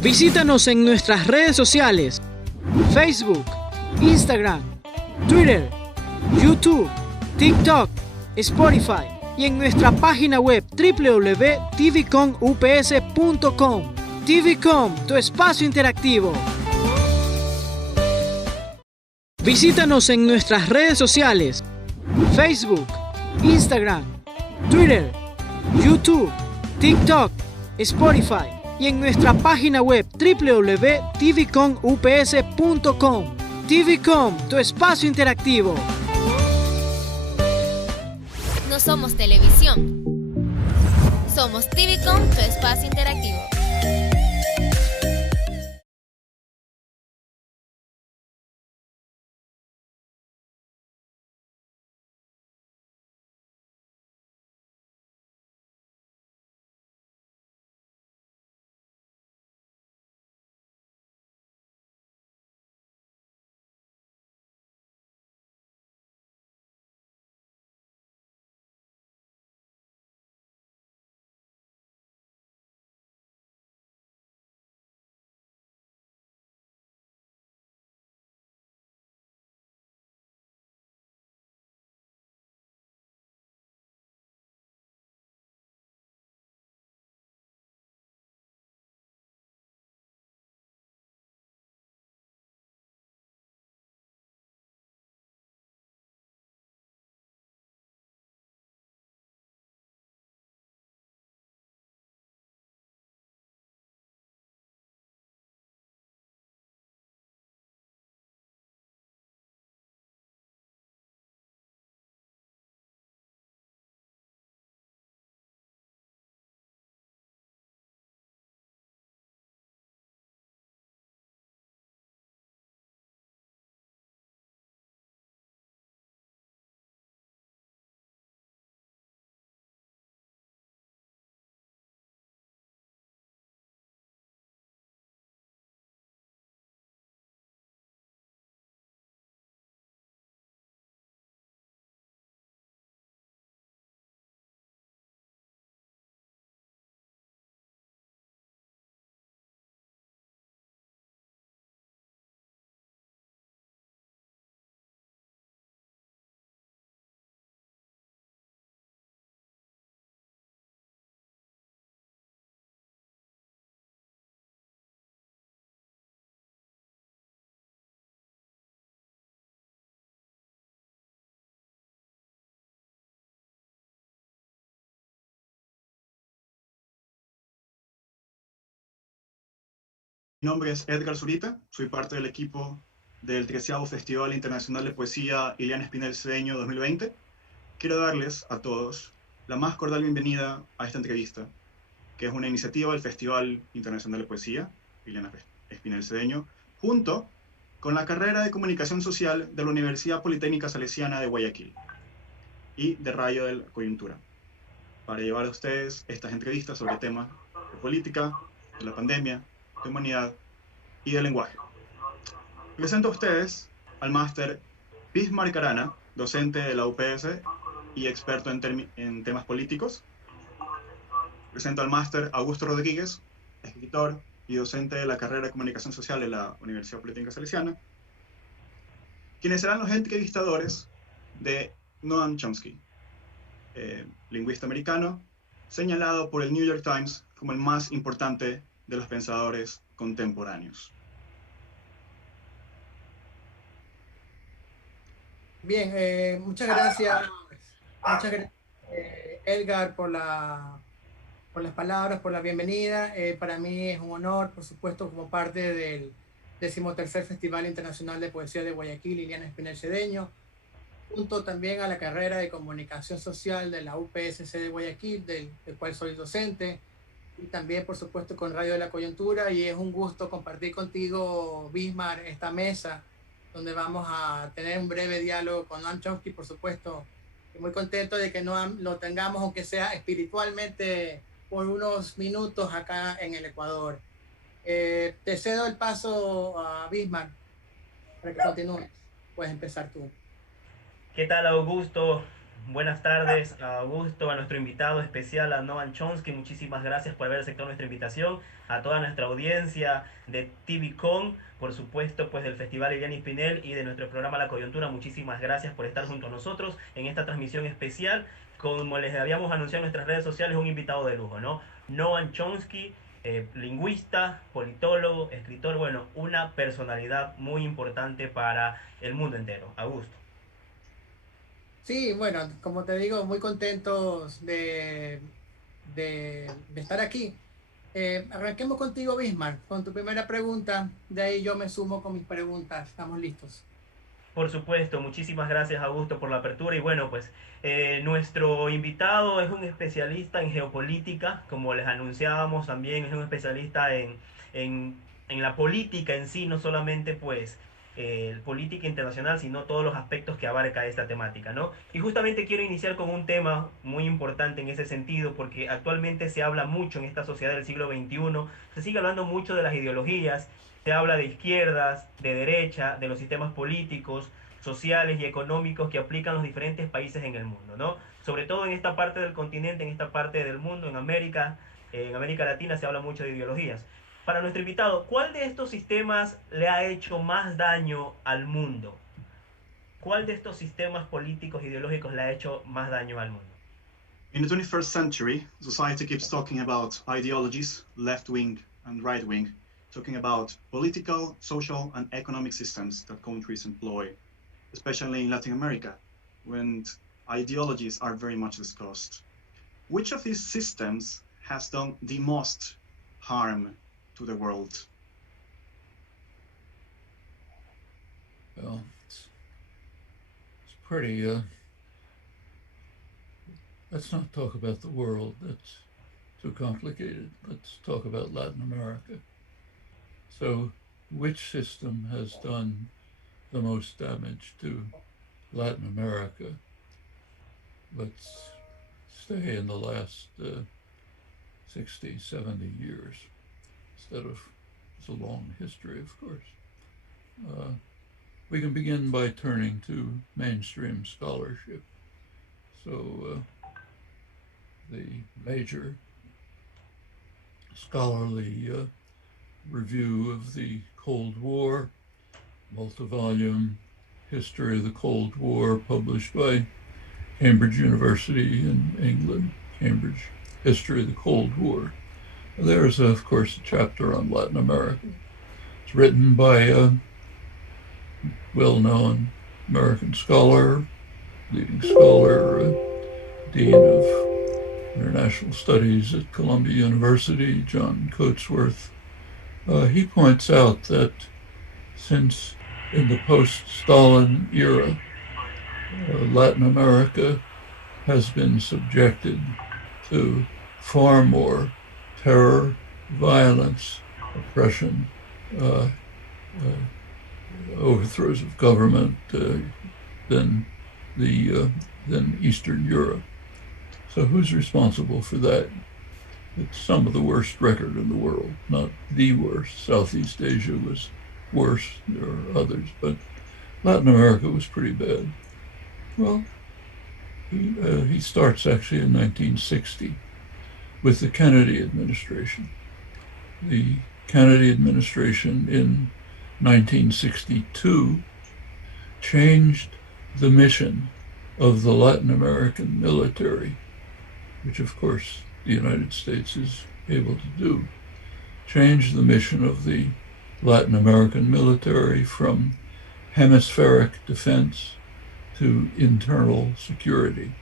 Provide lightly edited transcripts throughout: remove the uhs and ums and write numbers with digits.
Visítanos en nuestras redes sociales: Facebook, Instagram, Twitter, YouTube, TikTok, Spotify y en nuestra página web www.tvcomups.com. TVCOM, tu espacio interactivo. Visítanos en nuestras redes sociales: Facebook, Instagram, Twitter, YouTube, TikTok, Spotify y en nuestra página web www.tvcomups.com. TVCOM, tu espacio interactivo. No somos televisión. Somos TVCOM, tu espacio interactivo. Mi nombre es Edgar Zurita, soy parte del equipo del 13º Festival Internacional de Poesía Iliana Espinel Cedeño 2020. Quiero darles a todos la más cordial bienvenida a esta entrevista, que es una iniciativa del Festival Internacional de Poesía Iliana Espinel Cedeño, junto con la Carrera de Comunicación Social de la Universidad Politécnica Salesiana de Guayaquil y de Radio de la Coyuntura, para llevar a ustedes estas entrevistas sobre temas de política, de la pandemia, de humanidad y de lenguaje. Presento a ustedes al máster Bismarck Arana, docente de la UPS y experto en temas políticos. Presento al máster Augusto Rodríguez, escritor y docente de la Carrera de Comunicación Social de la Universidad Politécnica Salesiana, quienes serán los entrevistadores de Noam Chomsky, lingüista americano, señalado por el New York Times como el más importante de los pensadores contemporáneos. Bien, muchas gracias, Edgar, por las palabras, por la bienvenida. Para mí es un honor, por supuesto, como parte del 13º Festival Internacional de Poesía de Guayaquil, Iliana Espinel Cedeño, junto también a la Carrera de Comunicación Social de la UPS de Guayaquil, del cual soy docente, y también, por supuesto, con Radio de la Coyuntura, y es un gusto compartir contigo, Bismarck, esta mesa, donde vamos a tener un breve diálogo con Noam Chomsky, por supuesto, y muy contento de que Noam lo tengamos, aunque sea espiritualmente, por unos minutos acá en el Ecuador. Te cedo el paso a Bismarck para que continúes. Puedes empezar tú. ¿Qué tal, Augusto? buenas tardes a Augusto, a nuestro invitado especial, a Noam Chomsky. Muchísimas gracias por haber aceptado nuestra invitación. A toda nuestra audiencia de TVCOM, por supuesto, pues del Festival Iliana y Espinel y de nuestro programa La Coyuntura. Muchísimas gracias por estar junto a nosotros en esta transmisión especial. Como les habíamos anunciado en nuestras redes sociales, un invitado de lujo, ¿no? Noam Chomsky, lingüista, politólogo, escritor, bueno, una personalidad muy importante para el mundo entero. Augusto. Sí, bueno, como te digo, muy contentos de estar aquí. Arranquemos contigo, Bismarck, con tu primera pregunta. De ahí yo me sumo con mis preguntas. Estamos listos. Por supuesto, muchísimas gracias, Augusto, por la apertura. Y bueno, pues nuestro invitado es un especialista en geopolítica, como les anunciábamos, también es un especialista en la política en sí, no solamente pues política internacional, sino todos los aspectos que abarca esta temática, ¿no? Y justamente quiero iniciar con un tema muy importante en ese sentido, porque actualmente se habla mucho en esta sociedad del siglo XXI, se sigue hablando mucho de las ideologías, se habla de izquierdas, de derecha, de los sistemas políticos, sociales y económicos que aplican los diferentes países en el mundo, ¿no? Sobre todo en esta parte del continente, en esta parte del mundo, en América Latina se habla mucho de ideologías. Para nuestro invitado, ¿cuál de estos sistemas le ha hecho más daño al mundo? ¿Cuál de estos sistemas políticos ideológicos le ha hecho más daño al mundo? In the 21st century, society keeps talking about ideologies, left-wing and right-wing, talking about political, social, and economic systems that countries employ, especially in Latin America, when ideologies are very much discussed. Which of these systems has done the most harm to the world? Well, it's pretty, let's not talk about the world. That's too complicated. Let's talk about Latin America. So, which system has done the most damage to Latin America? Let's stay in the last 60, 70 years, instead of, it's a long history, of course. We can begin by turning to mainstream scholarship. So the major scholarly review of the Cold War, multi-volume history of the Cold War, published by Cambridge University in England, Cambridge History of the Cold War. There's, of course, a chapter on Latin America. It's written by a well-known American scholar, leading scholar, Dean of International Studies at Columbia University, John Coatsworth. He points out that since in the post-Stalin era, Latin America has been subjected to far more terror, violence, oppression, overthrows of government than Eastern Europe. So who's responsible for that? It's some of the worst record in the world, not the worst. Southeast Asia was worse, there are others, but Latin America was pretty bad. Well, he starts actually in 1960 with the Kennedy administration. The Kennedy administration in 1962 changed the mission of the Latin American military, which of course the United States is able to do, changed the mission of the Latin American military from hemispheric defense to internal security.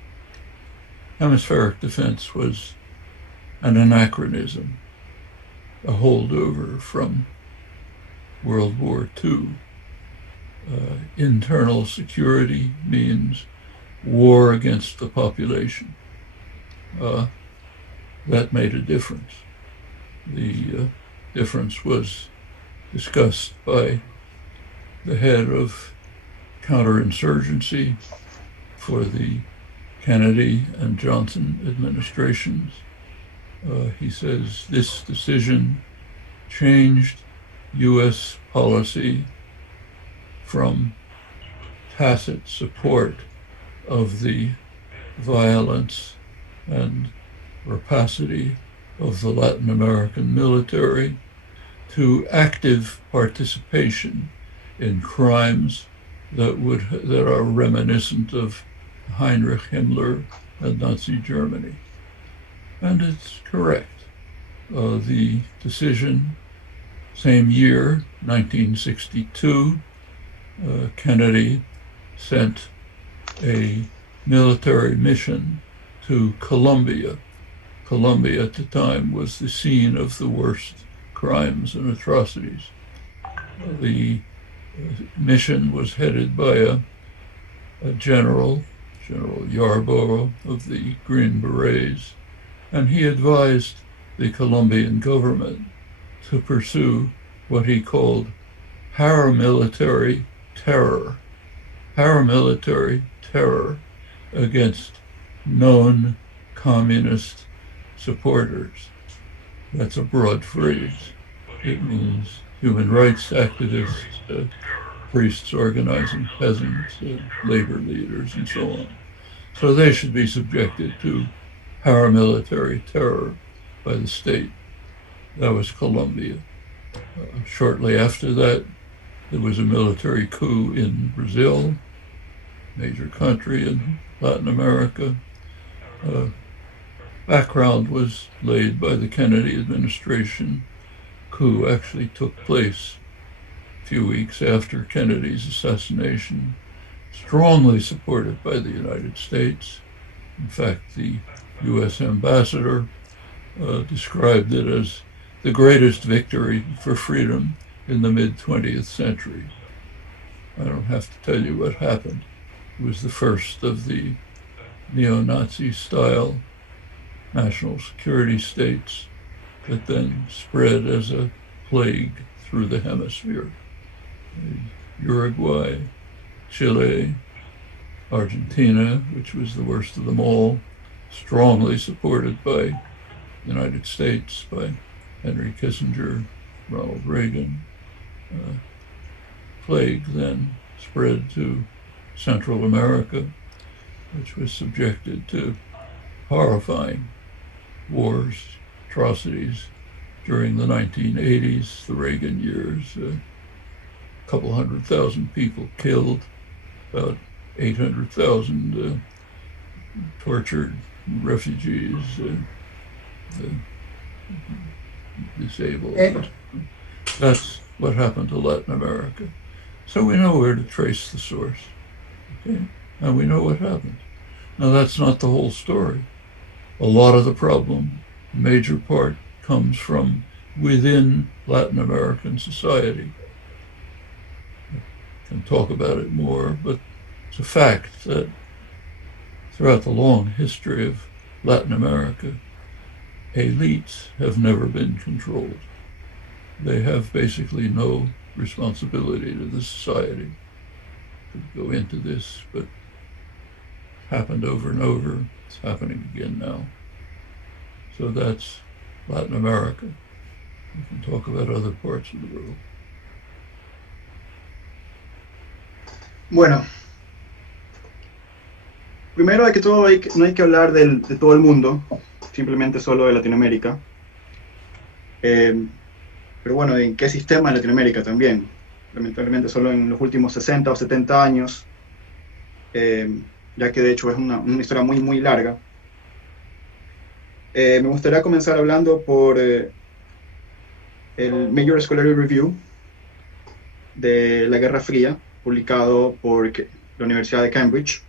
Hemispheric defense was an anachronism, a holdover from World War II. Internal security means war against the population. That made a difference. The difference was discussed by the head of counterinsurgency for the Kennedy and Johnson administrations. He says this decision changed U.S. policy from tacit support of the violence and rapacity of the Latin American military to active participation in crimes that are reminiscent of Heinrich Himmler and Nazi Germany. And it's correct. The decision, same year, 1962, Kennedy sent a military mission to Colombia. Colombia at the time was the scene of the worst crimes and atrocities. The mission was headed by a General Yarborough of the Green Berets, and he advised the Colombian government to pursue what he called paramilitary terror against known communist supporters. That's a broad phrase. It means human rights activists, priests organizing peasants, labor leaders, and so on. So they should be subjected to paramilitary terror by the state. That was Colombia. Shortly after that, there was a military coup in Brazil, major country in Latin America. Background was laid by the Kennedy administration. Coup actually took place a few weeks after Kennedy's assassination, strongly supported by the United States. In fact, the U.S. ambassador described it as the greatest victory for freedom in the mid-20th century. I don't have to tell you what happened. It was the first of the neo-Nazi style national security states that then spread as a plague through the hemisphere. Uruguay, Chile, Argentina, which was the worst of them all, strongly supported by the United States, by Henry Kissinger, Ronald Reagan. Plague then spread to Central America, which was subjected to horrifying wars, atrocities during the 1980s, the Reagan years. A couple 100,000 people killed, about 800,000 tortured refugees, disabled. That's what happened to Latin America. So we know where to trace the source, okay? And we know what happened. Now that's not the whole story. A lot of the problem, major part, comes from within Latin American society. I can talk about it more, but it's a fact that throughout the long history of Latin America, elites have never been controlled. They have basically no responsibility to the society. Could go into this, but it's happened over and over. It's happening again now. So that's Latin America. We can talk about other parts of the world. Bueno, primero no hay que hablar de todo el mundo, simplemente solo de Latinoamérica. Pero bueno, ¿en qué sistema en Latinoamérica también? Lamentablemente solo en los últimos 60 o 70 años, ya que de hecho es una historia muy, muy larga. Me gustaría comenzar hablando por el Major Scholarly Review de la Guerra Fría, publicado por la Universidad de Cambridge.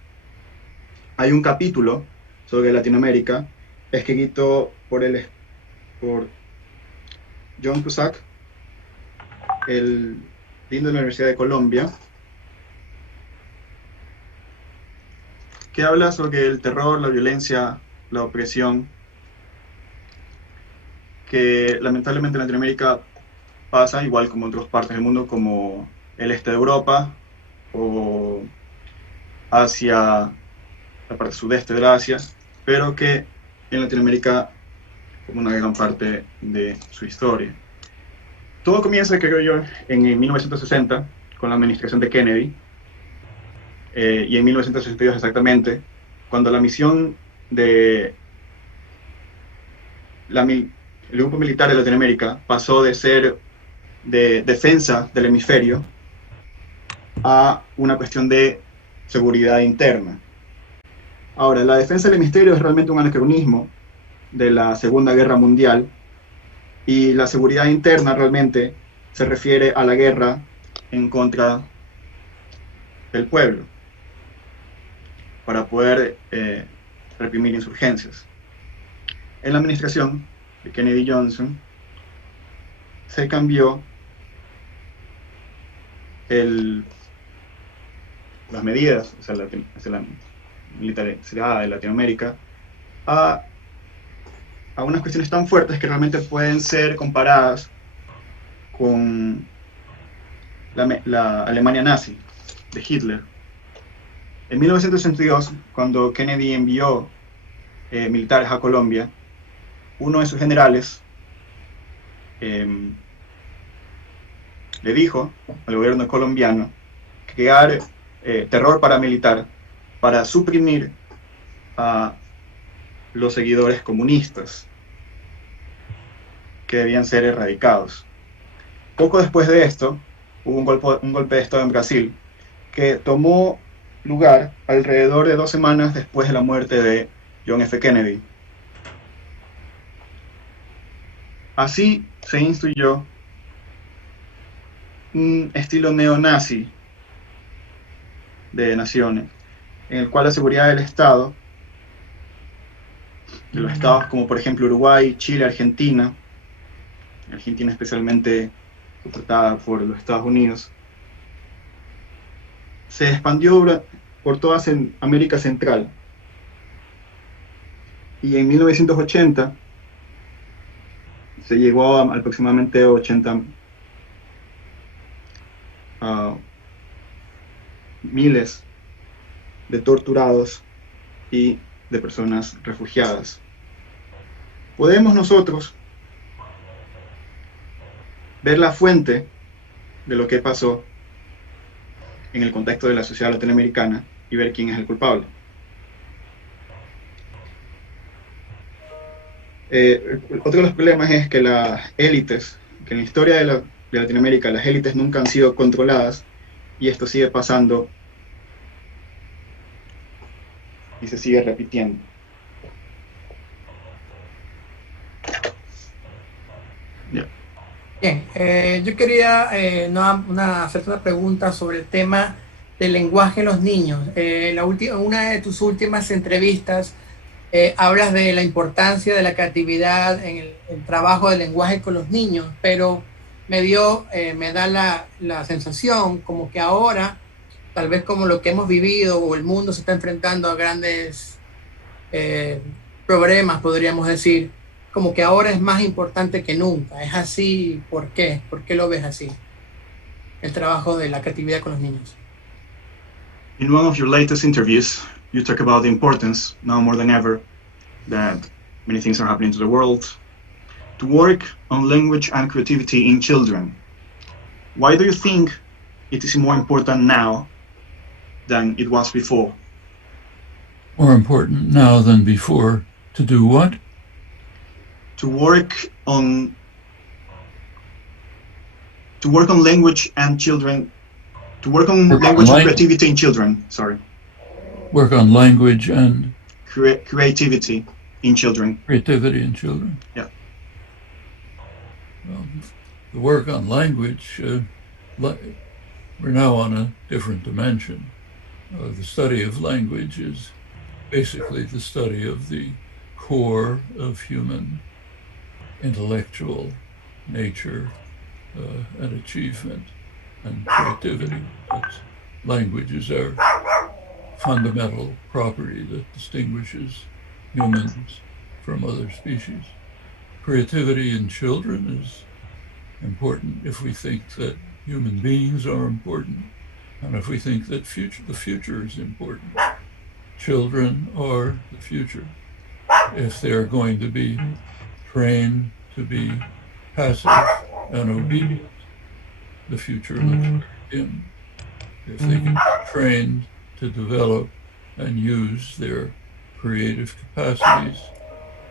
Hay un capítulo sobre Latinoamérica escrito por John Cusack, el dean de la Universidad de Colombia, que habla sobre el terror, la violencia, la opresión, que lamentablemente en Latinoamérica pasa, igual como en otras partes del mundo, como el este de Europa, o Asia, la parte sudeste de Asia, pero que en Latinoamérica como una gran parte de su historia. Todo comienza, creo yo, en 1960, con la administración de Kennedy, y en 1962 exactamente, cuando la misión de el grupo militar de Latinoamérica pasó de ser de defensa del hemisferio a una cuestión de seguridad interna. Ahora, la defensa del hemisferio es realmente un anacronismo de la Segunda Guerra Mundial, y la seguridad interna realmente se refiere a la guerra en contra del pueblo, para poder reprimir insurgencias. En la administración de Kennedy Johnson se cambió las medidas hacia la militaridad de Latinoamérica a unas cuestiones tan fuertes que realmente pueden ser comparadas con la Alemania nazi de Hitler. En 1962, cuando Kennedy envió militares a Colombia, uno de sus generales le dijo al gobierno colombiano crear terror paramilitar para suprimir a los seguidores comunistas, que debían ser erradicados. Poco después de esto, hubo un golpe de Estado en Brasil, que tomó lugar alrededor de 2 semanas después de la muerte de John F. Kennedy. Así se instituyó un estilo neonazi de naciones, en el cual la seguridad del Estado, de los estados como por ejemplo Uruguay, Chile, Argentina especialmente soportada por los Estados Unidos, se expandió por toda América Central. Y en 1980 se llegó a aproximadamente 80 miles de torturados y de personas refugiadas. Podemos nosotros ver la fuente de lo que pasó en el contexto de la sociedad latinoamericana y ver quién es el culpable. Otro de los problemas es que las élites, que en la historia de Latinoamérica las élites nunca han sido controladas, y esto sigue pasando y se sigue repitiendo. Bien, yo quería hacerte una pregunta sobre el tema del lenguaje en los niños. Una de tus últimas entrevistas hablas de la importancia de la creatividad en el trabajo del lenguaje con los niños, pero me da la sensación como que ahora, tal vez como lo que hemos vivido o el mundo se está enfrentando a grandes problemas, podríamos decir, como que ahora es más importante que nunca. ¿Es así? ¿Por qué? ¿Por qué lo ves así? El trabajo de la creatividad con los niños. In one of your latest interviews, you talk about the importance, now more than ever, that many things are happening to the world, to work on language and creativity in children. Why do you think it is more important now than it was before? More important now than before to do what? To work on language and children, to work on language and creativity in children, sorry. Work on language and creativity in children. Creativity in children. Yeah. Well, the work on language, we're now on a different dimension. The study of language is basically the study of the core of human intellectual nature and achievement and creativity. Language is our fundamental property that distinguishes humans from other species. Creativity in children is important if we think that human beings are important, and if we think that the future is important. Children are the future. If they're going to be trained to be passive and obedient, the future looks dim. If they can be trained to develop and use their creative capacities,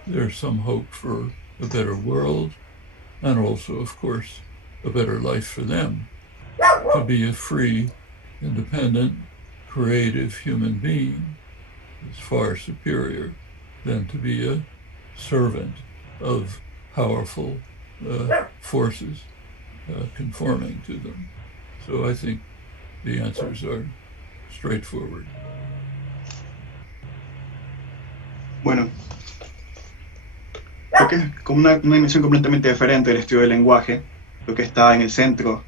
there's some hope for a better world, and also, of course, a better life for them. To be a free, independent, creative human being is far superior than to be a servant of powerful forces conforming to them. So I think the answers are straightforward. Bueno, creo que es como una dimensión completamente diferente del estudio del lenguaje, lo que está en el centro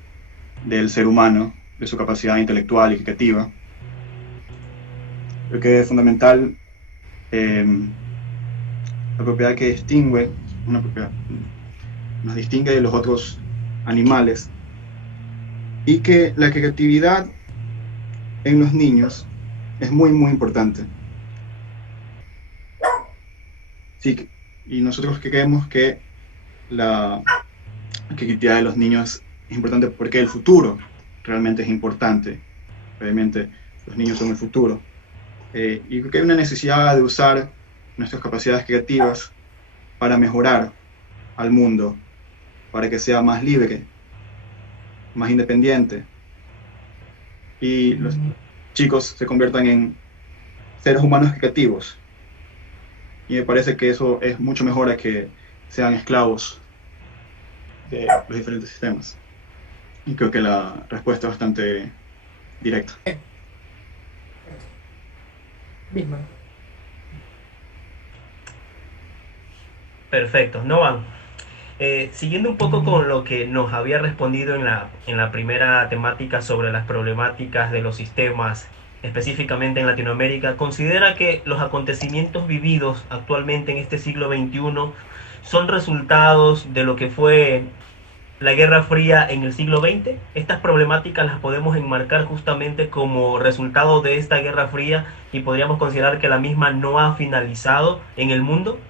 del ser humano, de su capacidad intelectual y creativa. Creo que es fundamental la propiedad que distingue, una propiedad nos distingue de los otros animales, y que la creatividad en los niños es muy, muy importante. Sí, y nosotros creemos que la creatividad de los niños es importante porque el futuro realmente es importante. Obviamente, los niños son el futuro. Y creo que hay una necesidad de usar nuestras capacidades creativas para mejorar al mundo, para que sea más libre, más independiente, y los chicos se conviertan en seres humanos creativos. Y me parece que eso es mucho mejor a que sean esclavos de los diferentes sistemas. Y creo que la respuesta es bastante directa. Misma. Perfecto. Noam, siguiendo un poco con lo que nos había respondido en la primera temática sobre las problemáticas de los sistemas, específicamente en Latinoamérica, ¿considera que los acontecimientos vividos actualmente en este siglo XXI son resultados de lo que fue la Guerra Fría en el siglo XX? Estas problemáticas las podemos enmarcar justamente como resultado de esta Guerra Fría y podríamos considerar que la misma no ha finalizado en el mundo.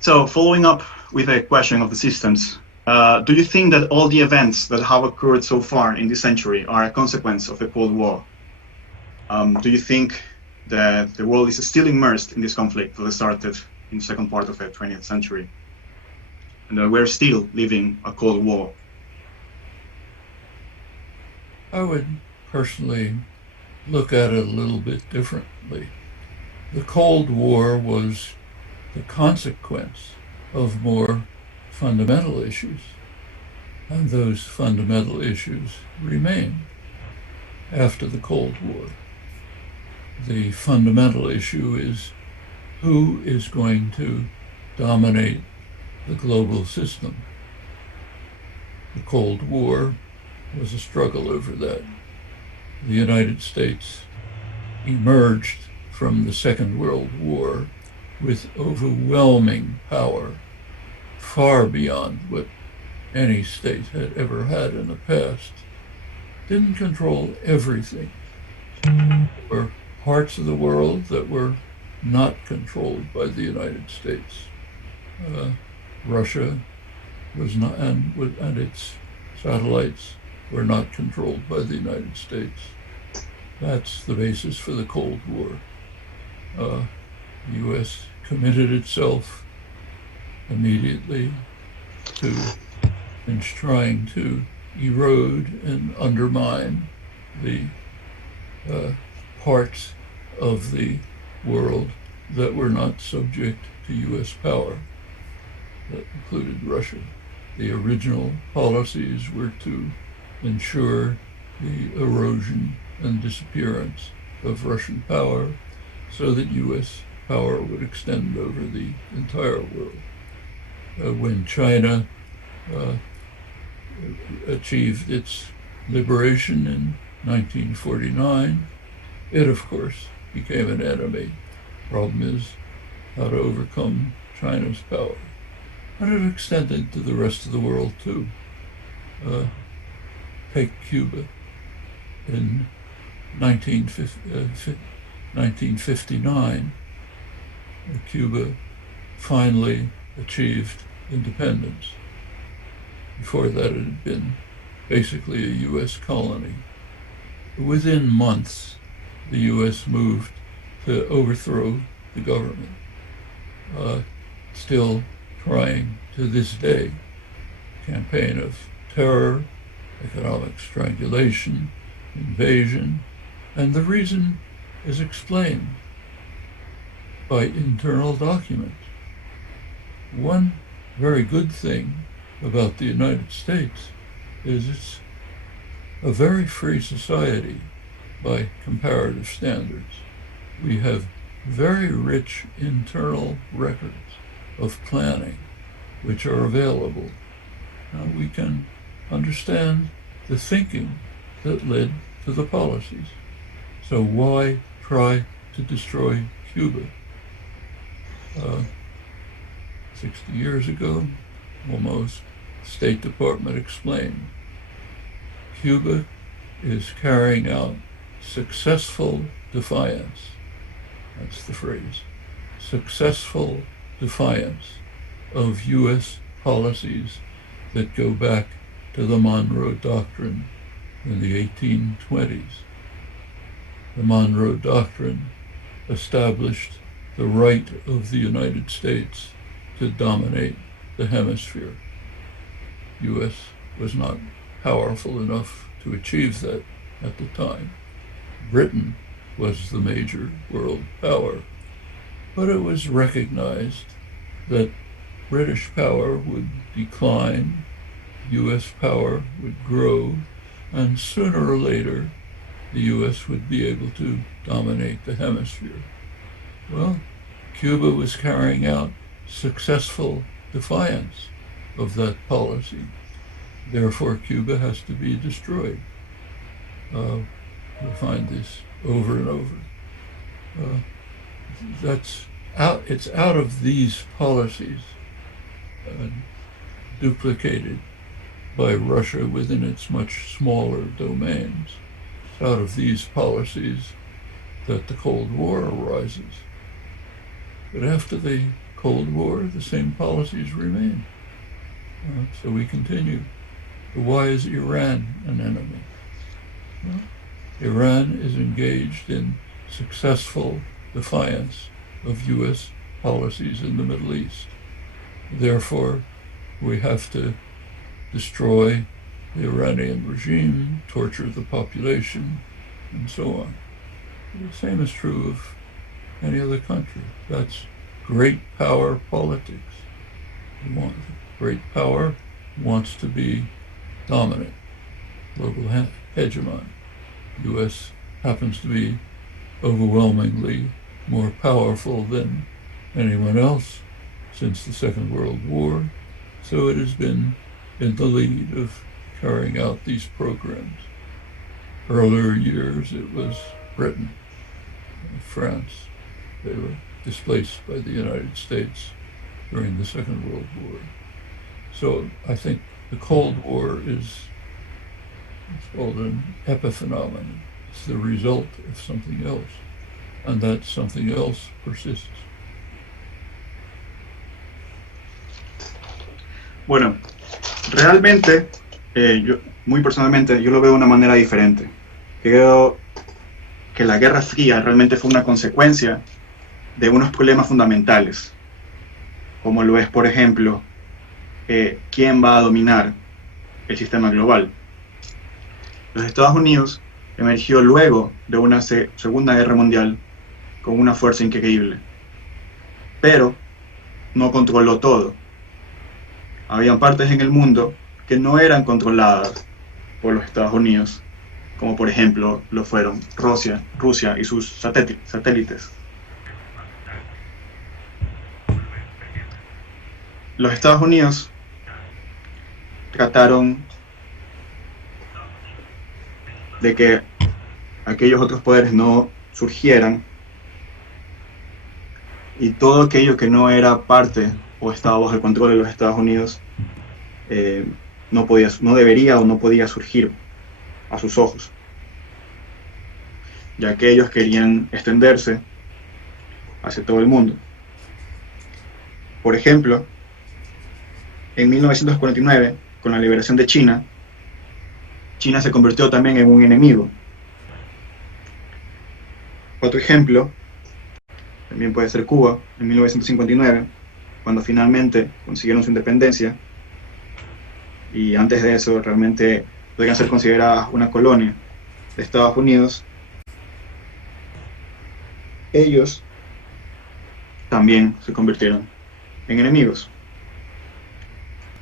So, following up with a question of the systems, do you think that all the events that have occurred so far in this century are a consequence of the Cold War? Do you think that the world is still immersed in this conflict that started in the second part of the 20th century? And that we're still living a Cold War? I would personally look at it a little bit differently. The Cold War was the consequence of more fundamental issues, and those fundamental issues remain after the Cold War. The fundamental issue is who is going to dominate the global system. The Cold War was a struggle over that. The United States emerged from the Second World War with overwhelming power, far beyond what any state had ever had in the past. Didn't control everything. There were parts of the world that were not controlled by the United States. Russia was not, and its satellites were not controlled by the United States. That's the basis for the Cold War. The U.S. committed itself immediately to trying to erode and undermine the parts of the world that were not subject to U.S. power. That included Russia. The original policies were to ensure the erosion and disappearance of Russian power so that U.S. power would extend over the entire world. When China achieved its liberation in 1949, it, of course, became an enemy. Problem is how to overcome China's power. And it extended to the rest of the world, too. Take Cuba. In 1959, Cuba finally achieved independence. Before that, it had been basically a U.S. colony. Within months, the U.S. moved to overthrow the government. Still trying to this day. Campaign of terror, economic strangulation, invasion, and the reason is explained by internal documents. One very good thing about the United States is it's a very free society by comparative standards. We have very rich internal records of planning which are available. Now we can understand the thinking that led to the policies. So why try to destroy Cuba? 60 years ago, almost, State Department explained, Cuba is carrying out successful defiance. That's the phrase. Successful defiance of U.S. policies that go back to the Monroe Doctrine in the 1820s. The Monroe Doctrine established the right of the United States to dominate the hemisphere. U.S. was not powerful enough to achieve that at the time. Britain was the major world power, but it was recognized that British power would decline, U.S. power would grow, and sooner or later the U.S. would be able to dominate the hemisphere. Well, Cuba was carrying out successful defiance of that policy. Therefore, Cuba has to be destroyed. We find this over and over. It's out of these policies, duplicated by Russia within its much smaller domains. It's out of these policies that the Cold War arises. But after the Cold War, the same policies remain. So we continue. Why is Iran an enemy? Well, Iran is engaged in successful defiance of U.S. policies in the Middle East. Therefore, we have to destroy the Iranian regime, torture the population, and so on. The same is true of any other country. That's great power politics. Great power wants to be dominant, global hegemon. U.S. happens to be overwhelmingly more powerful than anyone else since the Second World War, so it has been in the lead of carrying out these programs. Earlier years it was Britain and France. They were displaced by the United States during the Second World War. So I think the Cold War is called an epiphenomenon. It's the result of something else, and that something else persists. Bueno, realmente, muy personalmente, yo lo veo de una manera diferente. Creo que la Guerra Fría realmente fue una consecuencia de unos problemas fundamentales, como lo es, por ejemplo, quién va a dominar el sistema global. Los Estados Unidos emergió luego de una Segunda Guerra Mundial con una fuerza increíble, pero no controló todo. Habían partes en el mundo que no eran controladas por los Estados Unidos, como por ejemplo lo fueron Rusia y sus satélites. Los Estados Unidos trataron de que aquellos otros poderes no surgieran, y todo aquello que no era parte o estaba bajo el control de los Estados Unidos no debería o no podía surgir a sus ojos, ya que ellos querían extenderse hacia todo el mundo. Por ejemplo, en 1949, con la liberación de China, China se convirtió también en un enemigo. Otro ejemplo también puede ser Cuba, en 1959, cuando finalmente consiguieron su independencia, y antes de eso realmente podrían ser consideradas una colonia de Estados Unidos. Ellos también se convirtieron en enemigos.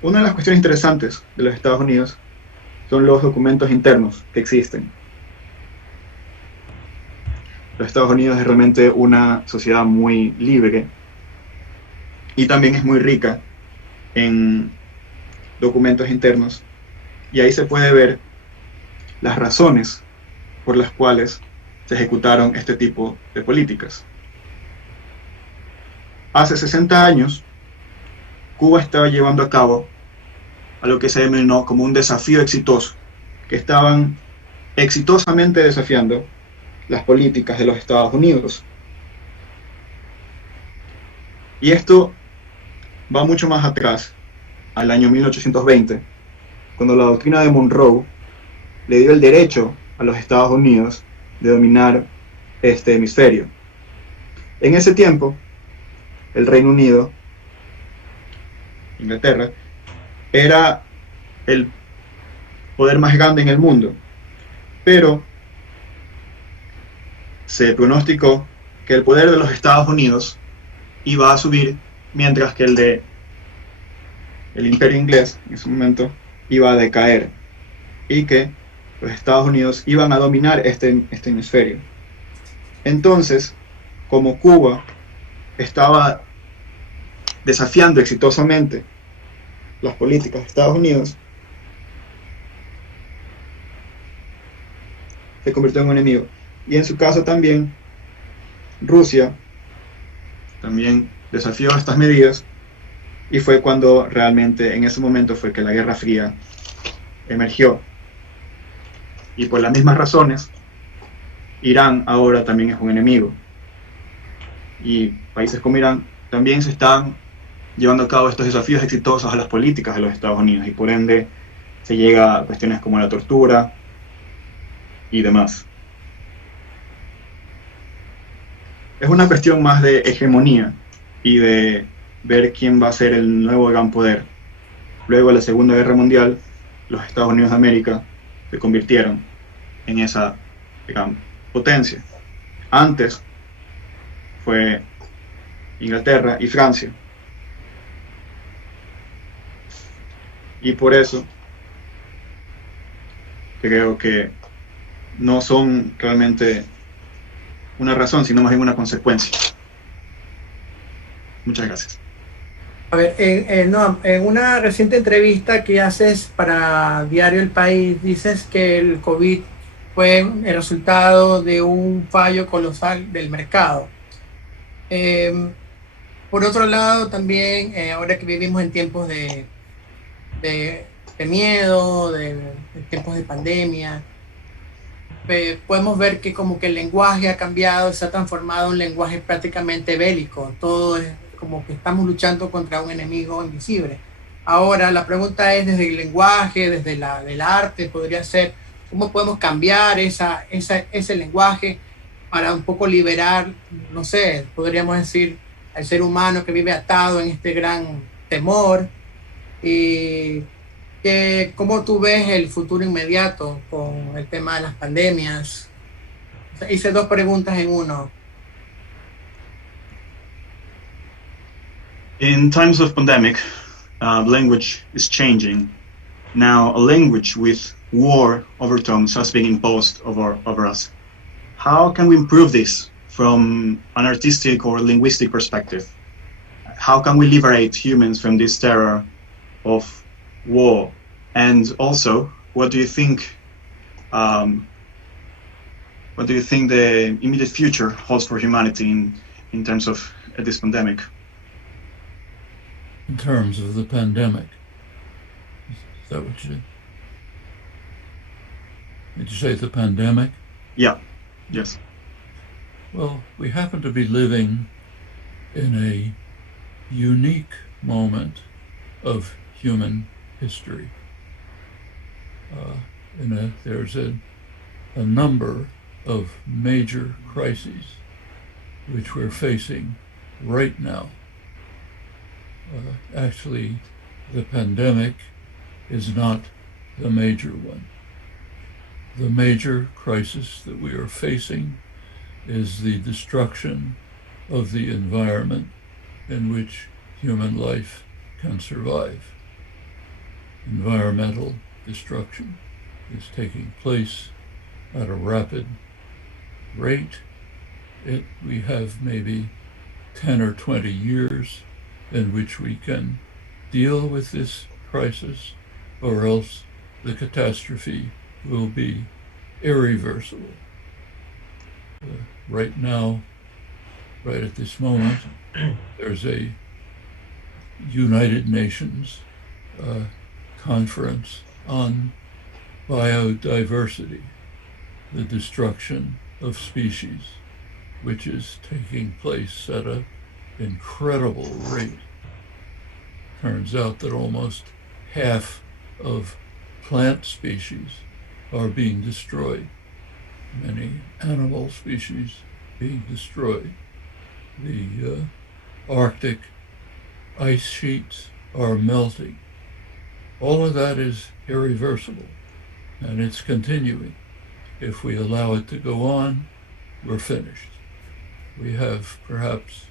Una de las cuestiones interesantes de los Estados Unidos son los documentos internos que existen. Los Estados Unidos es realmente una sociedad muy libre y también es muy rica en documentos internos, y ahí se puede ver las razones por las cuales se ejecutaron este tipo de políticas. Hace 60 años, Cuba estaba llevando a cabo a lo que se denominó como un desafío exitoso, que estaban exitosamente desafiando las políticas de los Estados Unidos. Y esto va mucho más atrás, al año 1820, cuando la doctrina de Monroe le dio el derecho a los Estados Unidos de dominar este hemisferio. En ese tiempo, el Reino Unido, Inglaterra, era el poder más grande en el mundo, pero se pronosticó que el poder de los Estados Unidos iba a subir, mientras que el imperio inglés en ese momento iba a decaer, y que los Estados Unidos iban a dominar este hemisferio. Entonces, como Cuba estaba desafiando exitosamente las políticas de Estados Unidos, se convirtió en un enemigo. Y en su caso también, Rusia también desafió estas medidas, y fue cuando realmente en ese momento fue que la Guerra Fría emergió. Y por las mismas razones, Irán ahora también es un enemigo. Y países como Irán también se están llevando a cabo estos desafíos exitosos a las políticas de los Estados Unidos, y por ende se llega a cuestiones como la tortura y demás. Es una cuestión más de hegemonía y de ver quién va a ser el nuevo gran poder. Luego de la Segunda Guerra Mundial, los Estados Unidos de América se convirtieron en esa gran potencia. Antes fue Inglaterra y Francia. Y por eso creo que no son realmente una razón, sino más bien una consecuencia. Muchas gracias. A ver, Noam, en una reciente entrevista que haces para Diario El País, dices que el COVID fue el resultado de un fallo colosal del mercado. Por otro lado, también, ahora que vivimos en tiempos de miedo, de tiempos de pandemia, podemos ver que como que el lenguaje ha cambiado, se ha transformado en un lenguaje prácticamente bélico. Todo es como que estamos luchando contra un enemigo invisible. Ahora la pregunta es, desde el lenguaje, desde el arte, podría ser, ¿cómo podemos cambiar ese lenguaje para un poco liberar, no sé, podríamos decir, al ser humano que vive atado en este gran temor? Y ¿cómo tú ves el futuro inmediato con el tema de las pandemias? O sea, hice dos preguntas en uno. In times of pandemic, language is changing. Now, a language with war overtones has been imposed over us. How can we improve this from an artistic or linguistic perspective? How can we liberate humans from this terror of war? And also, what do you think the immediate future holds for humanity in terms of this pandemic? In terms of the pandemic, is that what you did? You say the pandemic? Yeah. Yes. Well, we happen to be living in a unique moment of human history. There's a number of major crises which we're facing right now. Actually, the pandemic is not the major one. The major crisis that we are facing is the destruction of the environment in which human life can survive. Environmental destruction is taking place at a rapid rate. We have maybe 10 or 20 years in which we can deal with this crisis, or else the catastrophe will be irreversible. Right now, right at this moment, there's a United Nations conference on biodiversity, the destruction of species, which is taking place at an incredible rate. Turns out that almost half of plant species are being destroyed, many animal species being destroyed. The Arctic ice sheets are melting. All of that is irreversible, and it's continuing. If we allow it to go on, we're finished. We have perhaps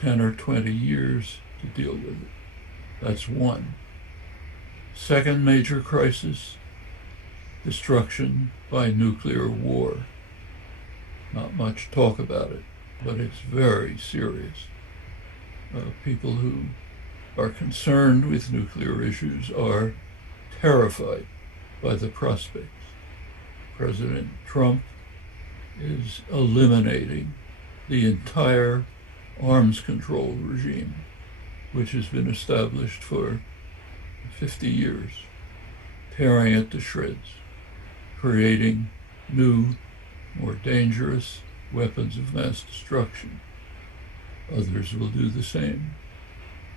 10 or 20 years to deal with it. That's one. Second major crisis, destruction by nuclear war. Not much talk about it, but it's very serious. People who are concerned with nuclear issues are terrified by the prospects. President Trump is eliminating the entire arms control regime, which has been established for 50 years, tearing it to shreds, creating new, more dangerous weapons of mass destruction. Others will do the same.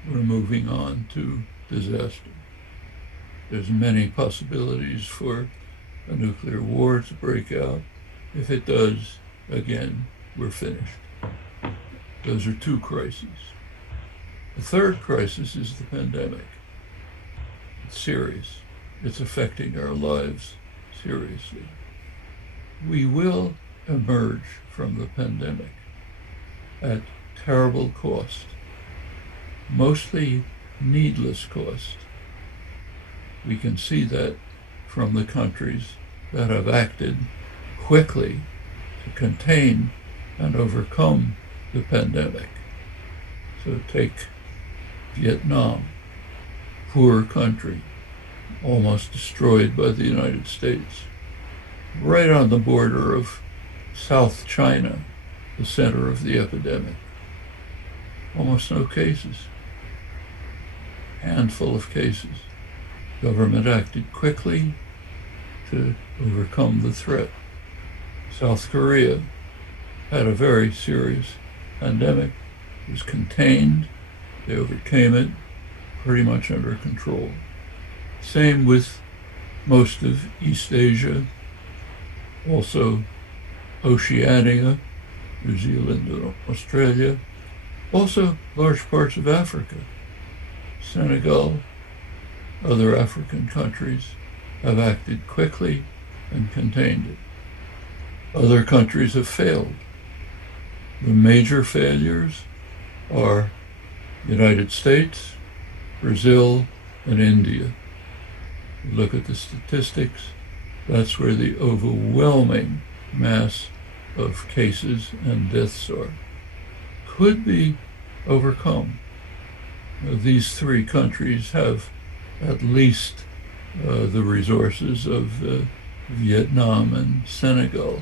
We're moving on to disaster. There's many possibilities for a nuclear war to break out. If it does, again, we're finished. Those are two crises. The third crisis is the pandemic. It's serious. It's affecting our lives seriously. We will emerge from the pandemic at terrible cost, mostly needless cost. We can see that from the countries that have acted quickly to contain and overcome the pandemic. So take Vietnam, poor country, almost destroyed by the United States, right on the border of South China, the center of the epidemic. Almost no cases, handful of cases. Government acted quickly to overcome the threat. South Korea had a very serious pandemic. It was contained. They overcame it, pretty much under control. Same with most of East Asia, also Oceania, New Zealand and Australia, also large parts of Africa. Senegal, other African countries have acted quickly and contained it. Other countries have failed. The major failures are United States, Brazil, and India. You look at the statistics, that's where the overwhelming mass of cases and deaths are. Could be overcome. These three countries have at least the resources of Vietnam and Senegal.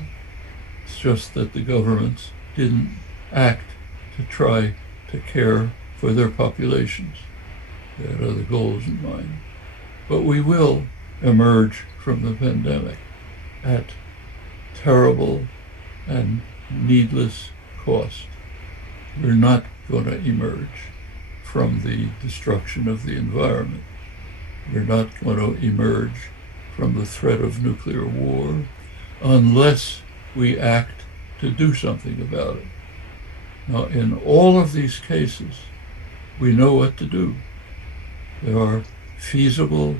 It's just that the governments didn't act to try to care for their populations. They had other goals in mind. But we will emerge from the pandemic at terrible and needless cost. We're not going to emerge from the destruction of the environment. We're not going to emerge from the threat of nuclear war unless we act to do something about it. Now, in all of these cases, we know what to do. There are feasible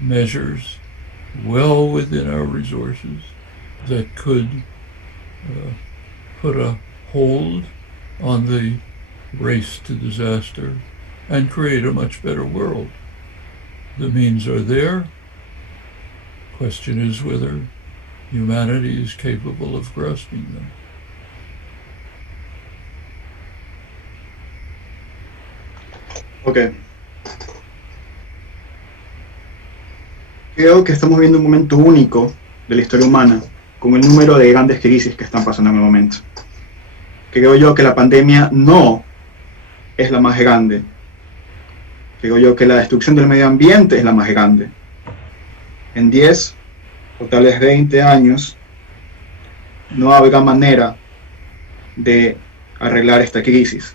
measures well within our resources that could put a hold on the race to disaster and create a much better world. The means are there. Question is whether humanity is capable of grasping them. Ok. Creo que estamos viendo un momento único de la historia humana, con el número de grandes crisis que están pasando en el momento. Creo yo que la pandemia no es la más grande. Creo yo que la destrucción del medio ambiente es la más grande. En 10 o tal vez 20 años no habrá manera de arreglar esta crisis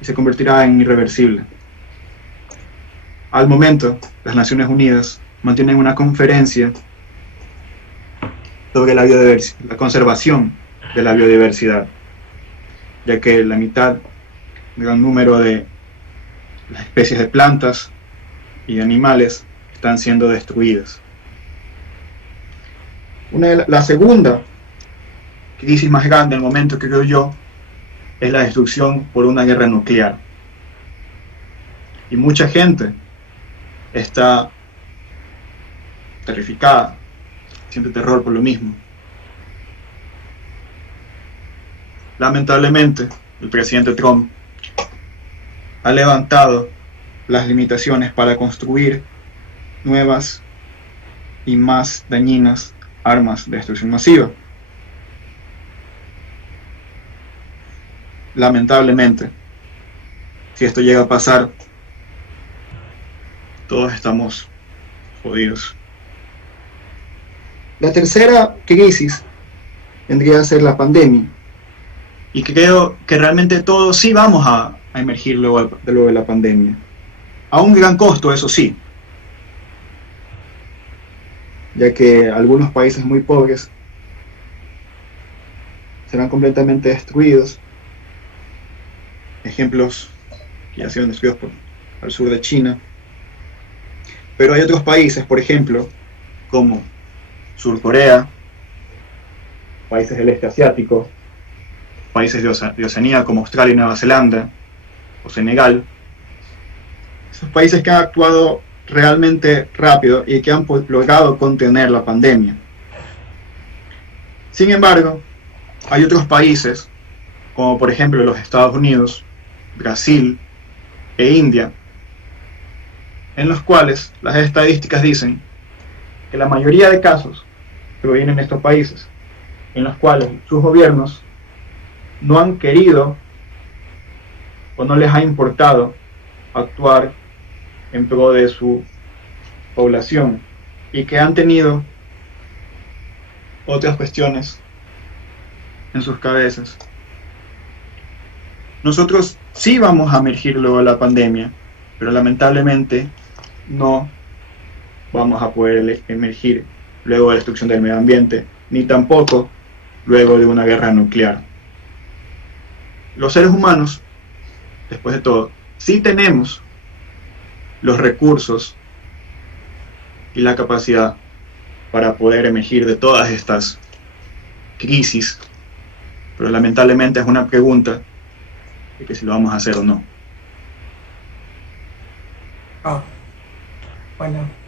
y se convertirá en irreversible. Al momento, las Naciones Unidas mantienen una conferencia sobre la conservación de la biodiversidad, ya que la mitad, gran número de las especies de plantas y de animales están siendo destruidas. La segunda crisis más grande del momento, creo yo, es la destrucción por una guerra nuclear. Y mucha gente está terrificada, siente terror por lo mismo. Lamentablemente, el presidente Trump ha levantado las limitaciones para construir nuevas y más dañinas armas de destrucción masiva. Lamentablemente, si esto llega a pasar, todos estamos jodidos. La tercera crisis vendría a ser la pandemia. Y creo que realmente todos sí vamos a emergir luego de la pandemia. A un gran costo, eso sí. Ya que algunos países muy pobres serán completamente destruidos. Ejemplos que ya fueron destruidos al sur de China. Pero hay otros países, por ejemplo, como Sur Corea, países del este asiático, países de Oceanía como Australia y Nueva Zelanda, o Senegal. Esos países que han actuado realmente rápido y que han logrado contener la pandemia. Sin embargo, hay otros países, como por ejemplo los Estados Unidos, Brasil e India, en los cuales las estadísticas dicen que la mayoría de casos provienen de estos países, en los cuales sus gobiernos no han querido o no les ha importado actuar en pro de su población y que han tenido otras cuestiones en sus cabezas. Nosotros sí vamos a emergir luego de la pandemia, pero lamentablemente no vamos a poder emergir luego de la destrucción del medio ambiente, ni tampoco luego de una guerra nuclear. Los seres humanos, después de todo, sí tenemos los recursos y la capacidad para poder emergir de todas estas crisis, pero lamentablemente es una pregunta de que si lo vamos a hacer o no. Bueno.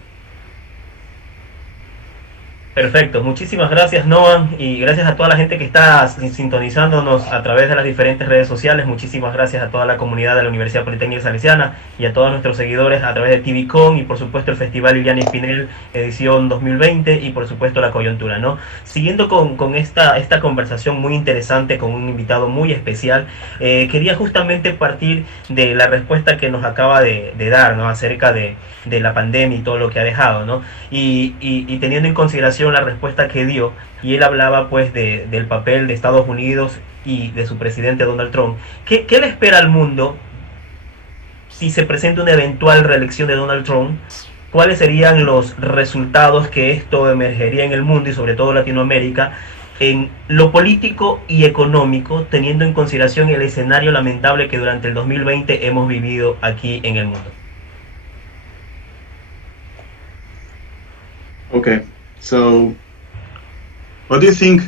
Perfecto, muchísimas gracias Noam y gracias a toda la gente que está sintonizándonos a través de las diferentes redes sociales. Muchísimas gracias a toda la comunidad de la Universidad Politécnica Salesiana y a todos nuestros seguidores a través de TVCOM y por supuesto el Festival Iliana y Espinel edición 2020 y por supuesto la coyuntura, ¿no? Siguiendo con esta conversación muy interesante con un invitado muy especial, quería justamente partir de la respuesta que nos acaba de dar, ¿no? Acerca de la pandemia y todo lo que ha dejado, ¿no? Y teniendo en consideración la respuesta que dio, y él hablaba pues del papel de Estados Unidos y de su presidente Donald Trump. ¿Qué le espera al mundo si se presenta una eventual reelección de Donald Trump? ¿Cuáles serían los resultados que esto emergería en el mundo y sobre todo Latinoamérica? en lo político y económico, teniendo en consideración el escenario lamentable que durante el 2020 hemos vivido aquí en el mundo? Okay, so what do you think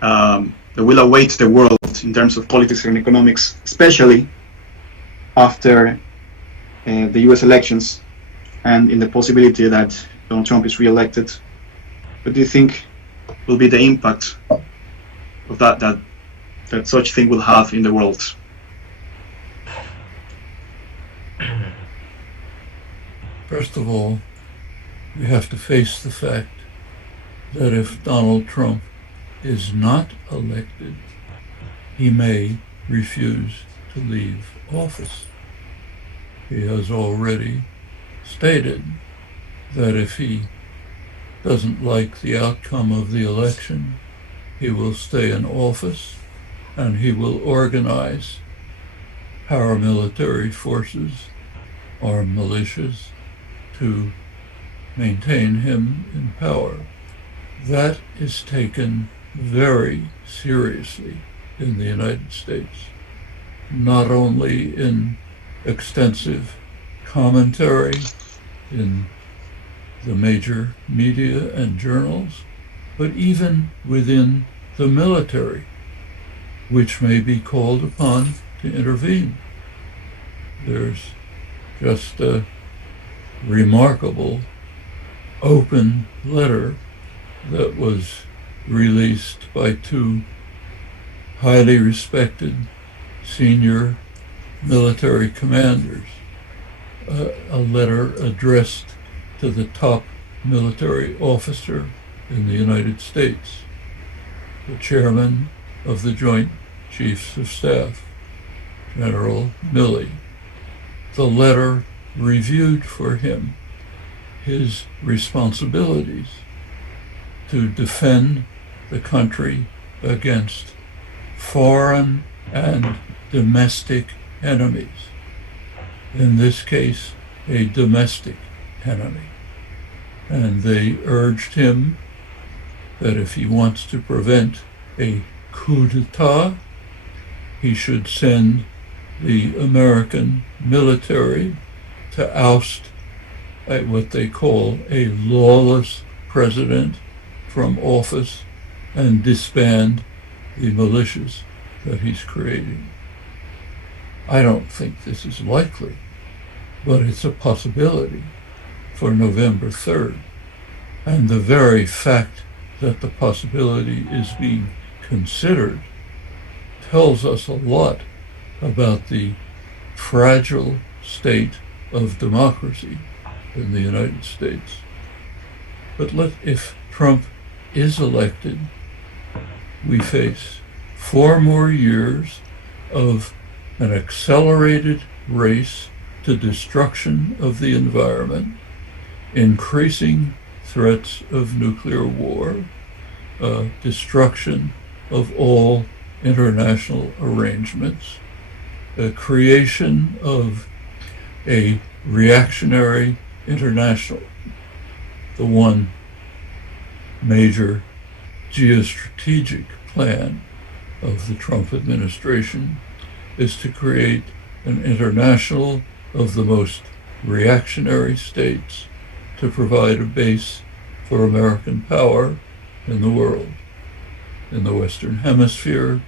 that will await the world in terms of politics and economics, especially after the US elections and in the possibility that Donald Trump is re-elected? What do you think will be the impact of that such thing will have in the world? First of all, we have to face the fact that if Donald Trump is not elected, he may refuse to leave office. He has already stated that if he doesn't like the outcome of the election, he will stay in office and he will organize paramilitary forces or militias to maintain him in power. That is taken very seriously in the United States, not only in extensive commentary in the major media and journals, but even within the military, which may be called upon to intervene. There's just a remarkable open letter that was released by two highly respected senior military commanders, a letter addressed to the top military officer in the United States, the chairman of the Joint Chiefs of Staff, General Milley. The letter reviewed for him his responsibilities to defend the country against foreign and domestic enemies. In this case, a domestic enemy. And they urged him that if he wants to prevent a coup d'etat, he should send the American military to oust what they call a lawless president from office and disband the militias that he's creating. I don't think this is likely, but it's a possibility for November 3rd. And the very fact that the possibility is being considered tells us a lot about the fragile state of democracy in the United States. But if Trump is elected, we face 4 more years of an accelerated race to destruction of the environment, increasing threats of nuclear war, destruction of all international arrangements, the creation of a reactionary international. The one major geostrategic plan of the Trump administration is to create an international of the most reactionary states to provide a base for American power in the world. In the Western Hemisphere,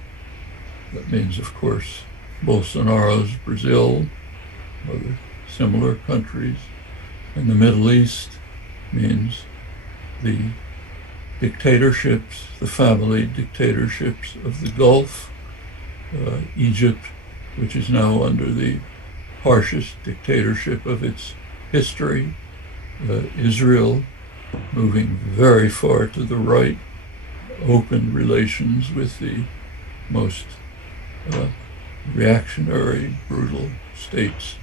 that means, of course, Bolsonaro's Brazil, other similar countries. In the Middle East means the dictatorships, the family dictatorships of the Gulf, Egypt, which is now under the harshest dictatorship of its history, Israel, moving very far to the right, open relations with the most reactionary, brutal states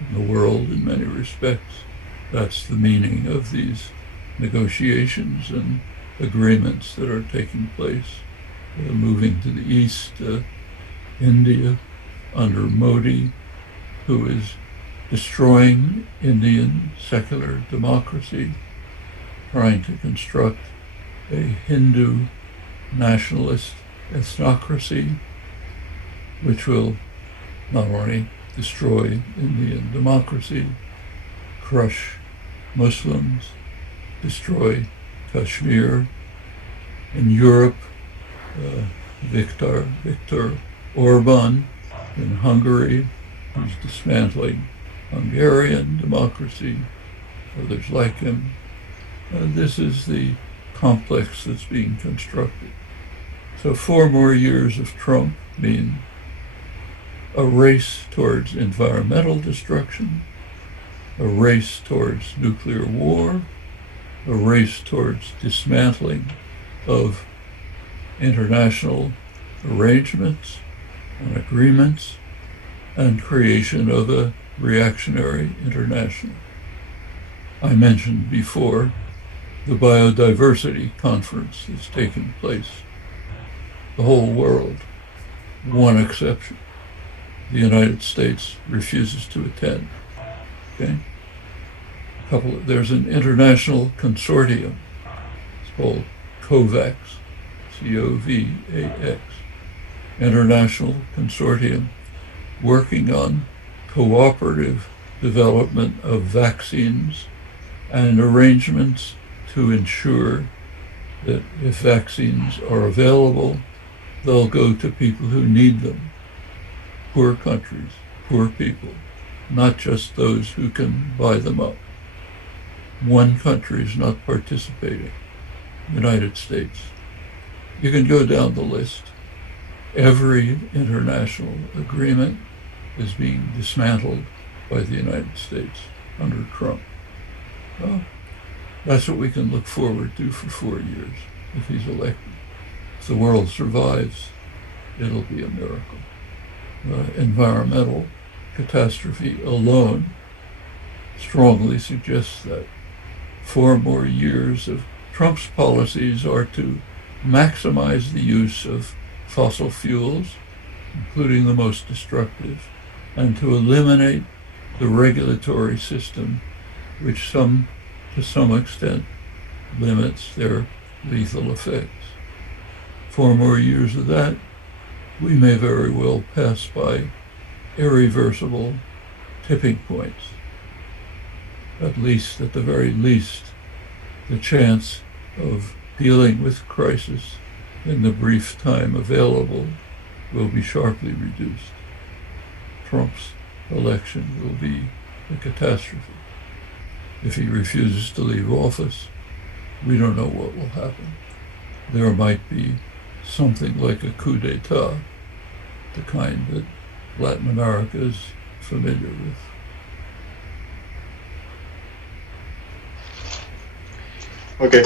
in the world in many respects. That's the meaning of these negotiations and agreements that are taking place. Moving to the east, India under Modi, who is destroying Indian secular democracy, trying to construct a Hindu nationalist ethnocracy, which will not only destroy Indian democracy, crush Muslims, destroy Kashmir. In Europe, Viktor Orban in Hungary, who's dismantling Hungarian democracy, others like him. This is the complex that's being constructed. So 4 more years of Trump mean a race towards environmental destruction, a race towards nuclear war, a race towards dismantling of international arrangements and agreements, and creation of a reactionary international. I mentioned before the biodiversity conference that's taking place. The whole world, one exception. The United States refuses to attend. Okay? There's an international consortium. It's called COVAX, C-O-V-A-X, International Consortium, working on cooperative development of vaccines and arrangements to ensure that if vaccines are available, they'll go to people who need them. Poor countries, poor people, not just those who can buy them up. One country is not participating, United States. You can go down the list. Every international agreement is being dismantled by the United States under Trump. Well, that's what we can look forward to for 4 years if he's elected. If the world survives, it'll be a miracle. Environmental catastrophe alone strongly suggests that 4 more years of Trump's policies are to maximize the use of fossil fuels, including the most destructive, and to eliminate the regulatory system, which to some extent limits their lethal effects. 4 more years of that, we may very well pass by irreversible tipping points. At the very least, the chance of dealing with crisis in the brief time available will be sharply reduced. Trump's election will be a catastrophe. If he refuses to leave office, we don't know what will happen. There might be something like a coup d'etat, the kind that Latin America is familiar with. Ok.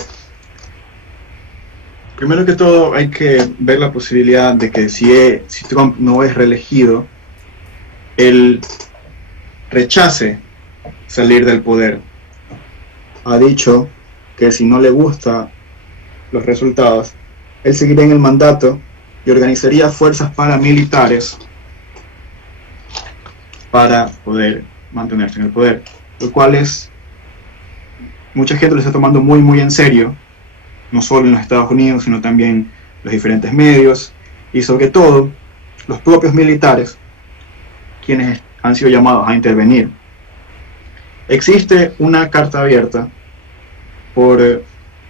Primero que todo hay que ver la posibilidad de que si Trump no es reelegido, él rechace salir del poder. Ha dicho que si no le gustan los resultados, él seguiría en el mandato y organizaría fuerzas paramilitares para poder mantenerse en el poder, lo cual mucha gente lo está tomando muy muy en serio, no solo en los Estados Unidos, sino también los diferentes medios y sobre todo los propios militares, quienes han sido llamados a intervenir. Existe una carta abierta por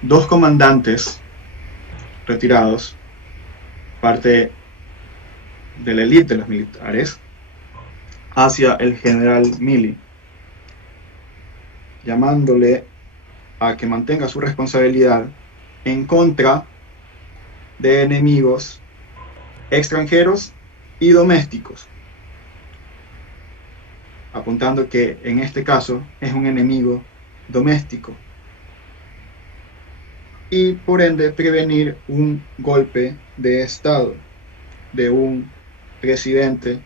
2 comandantes retirados, parte de la élite de los militares, hacia el general Milley, llamándole a que mantenga su responsabilidad en contra de enemigos extranjeros y domésticos, apuntando que en este caso es un enemigo doméstico y por ende prevenir un golpe de Estado de un presidente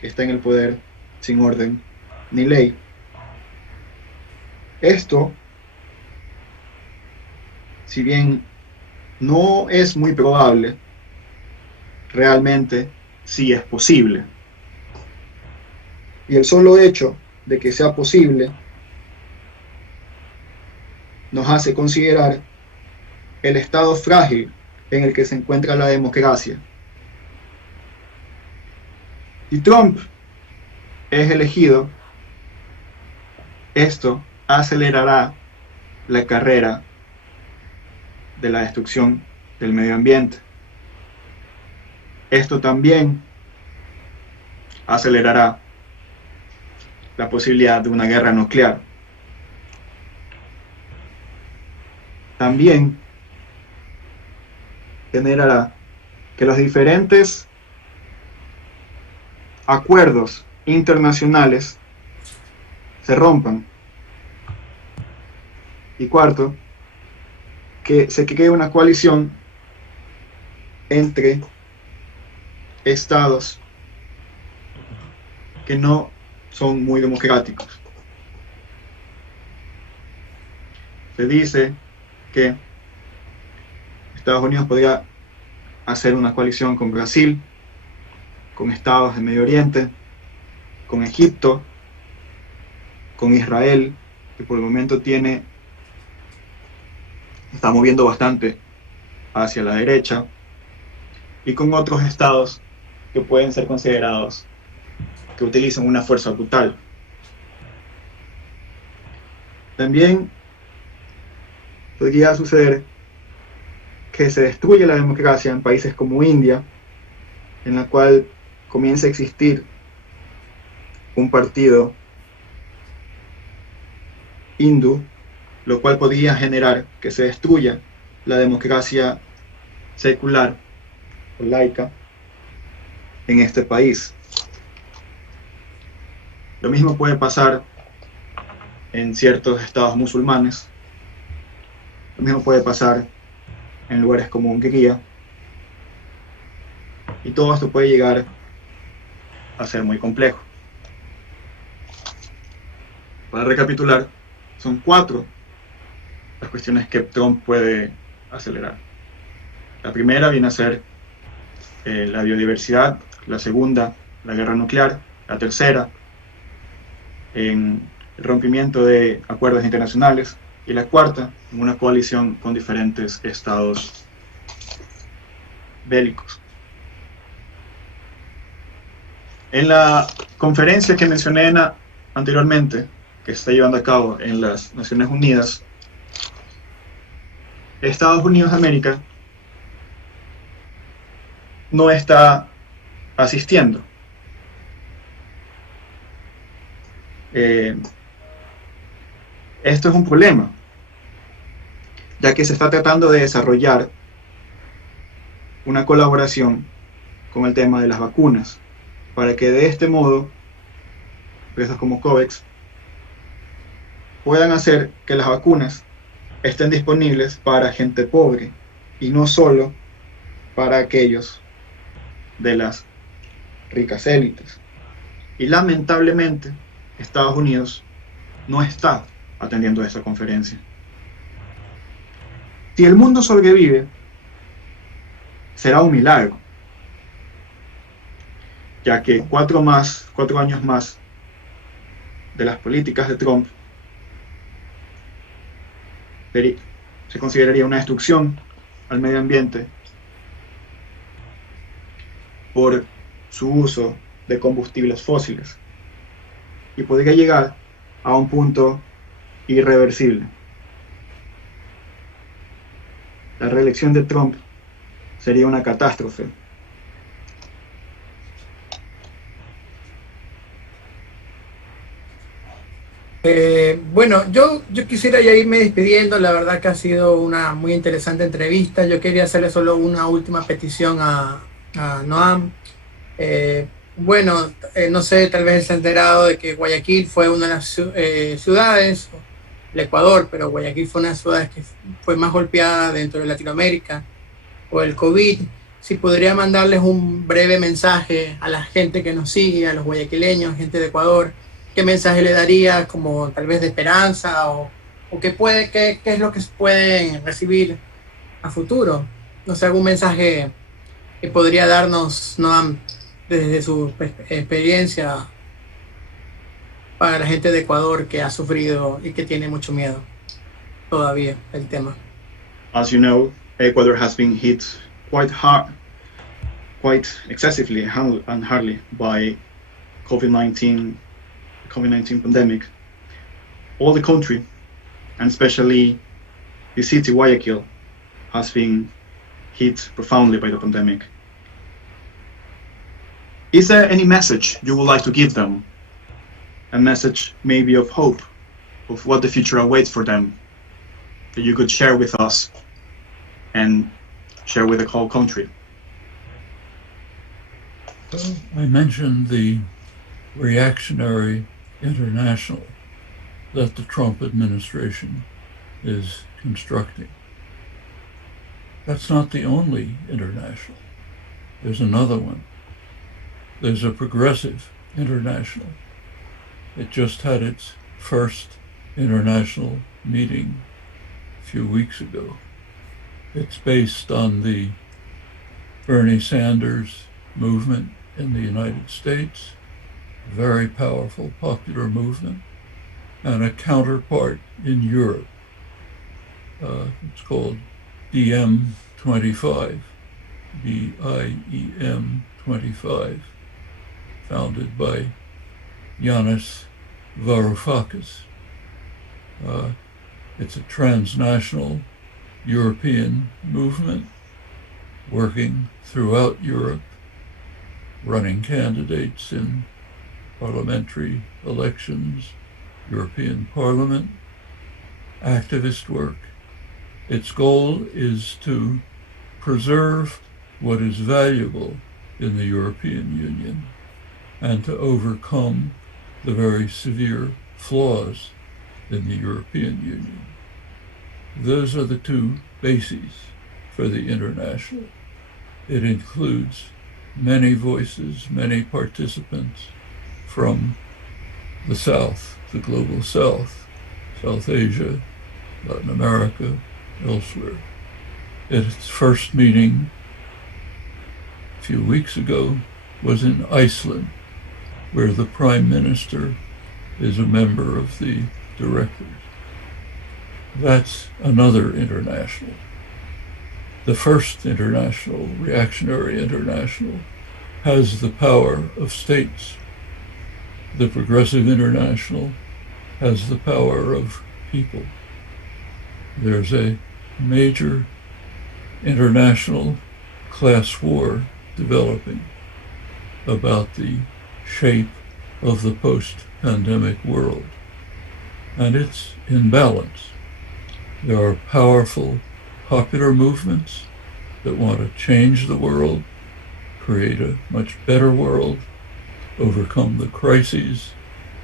que está en el poder sin orden ni ley. Esto, si bien no es muy probable, realmente sí es posible. Y el solo hecho de que sea posible nos hace considerar el estado frágil en el que se encuentra la democracia. Si Trump es elegido, esto acelerará la carrera de la destrucción del medio ambiente. Esto también acelerará la posibilidad de una guerra nuclear. También generará que los diferentes acuerdos internacionales se rompan. Y cuarto, que se cree una coalición entre estados que no son muy democráticos. Se dice que Estados Unidos podría hacer una coalición con Brasil, con estados del Medio Oriente, con Egipto, con Israel, que por el momento está moviendo bastante hacia la derecha, y con otros estados que pueden ser considerados que utilizan una fuerza brutal. También podría suceder que se destruya la democracia en países como India, en la cual comienza a existir un partido hindú, lo cual podría generar que se destruya la democracia secular o laica en este país. Lo mismo puede pasar en ciertos estados musulmanes. Lo mismo puede pasar en lugares como Hungría. Y todo esto puede llegar a ser muy complejo. Para recapitular, son 4 las cuestiones que Trump puede acelerar. La primera viene a ser la biodiversidad, la segunda, la guerra nuclear, la tercera, el rompimiento de acuerdos internacionales, y la cuarta, una coalición con diferentes estados bélicos. En la conferencia que mencioné anteriormente, que se está llevando a cabo en las Naciones Unidas, Estados Unidos de América no está asistiendo. Esto es un problema, ya que se está tratando de desarrollar una colaboración con el tema de las vacunas, para que de este modo, empresas como COVAX puedan hacer que las vacunas estén disponibles para gente pobre y no solo para aquellos de las ricas élites. Y lamentablemente, Estados Unidos no está atendiendo a esta conferencia. Si el mundo sobrevive, será un milagro, ya que 4 años más de las políticas de Trump se consideraría una destrucción al medio ambiente por su uso de combustibles fósiles, y podría llegar a un punto irreversible. La reelección de Trump sería una catástrofe. Bueno, yo quisiera ya irme despidiendo. La verdad que ha sido una muy interesante entrevista. Yo quería hacerle solo una última petición a Noam. No sé, tal vez se ha enterado de que Guayaquil fue una de las ciudades, el Ecuador, pero Guayaquil fue una de las ciudades que fue más golpeada dentro de Latinoamérica por el COVID. Si podría mandarles un breve mensaje a la gente que nos sigue, a los guayaquileños, gente de Ecuador, ¿qué mensaje le daría, como tal vez de esperanza, o qué es lo que pueden recibir a futuro? No sé, algún mensaje que podría darnos Noam desde su experiencia para la gente de Ecuador que ha sufrido y que tiene mucho miedo todavía el tema. As you know, Ecuador has been hit quite hard, quite excessively and hardly by COVID-19 pandemic. All the country, and especially the city Guayaquil, has been hit profoundly by the pandemic. Is there any message you would like to give them? A message maybe of hope, of what the future awaits for them, that you could share with us and share with the whole country? Well, I mentioned the reactionary international that the Trump administration is constructing. That's not the only international. There's another one. There's a progressive international. It just had its first international meeting a few weeks ago. It's based on the Bernie Sanders movement in the United States, a very powerful popular movement, and a counterpart in Europe. It's called DiEM25, DIEM25, founded by Yanis Varoufakis. It's a transnational European movement working throughout Europe, running candidates in parliamentary elections, European Parliament, activist work. Its goal is to preserve what is valuable in the European Union and to overcome the very severe flaws in the European Union. Those are the two bases for the international. It includes many voices, many participants from the South, the global South, South Asia, Latin America, elsewhere. Its first meeting a few weeks ago was in Iceland, where the Prime Minister is a member of the directors. That's another international. The first international, reactionary international, has the power of states. The progressive international has the power of people. There's a major international class war developing about the shape of the post-pandemic world, and it's in balance. There are powerful popular movements that want to change the world, create a much better world, overcome the crises,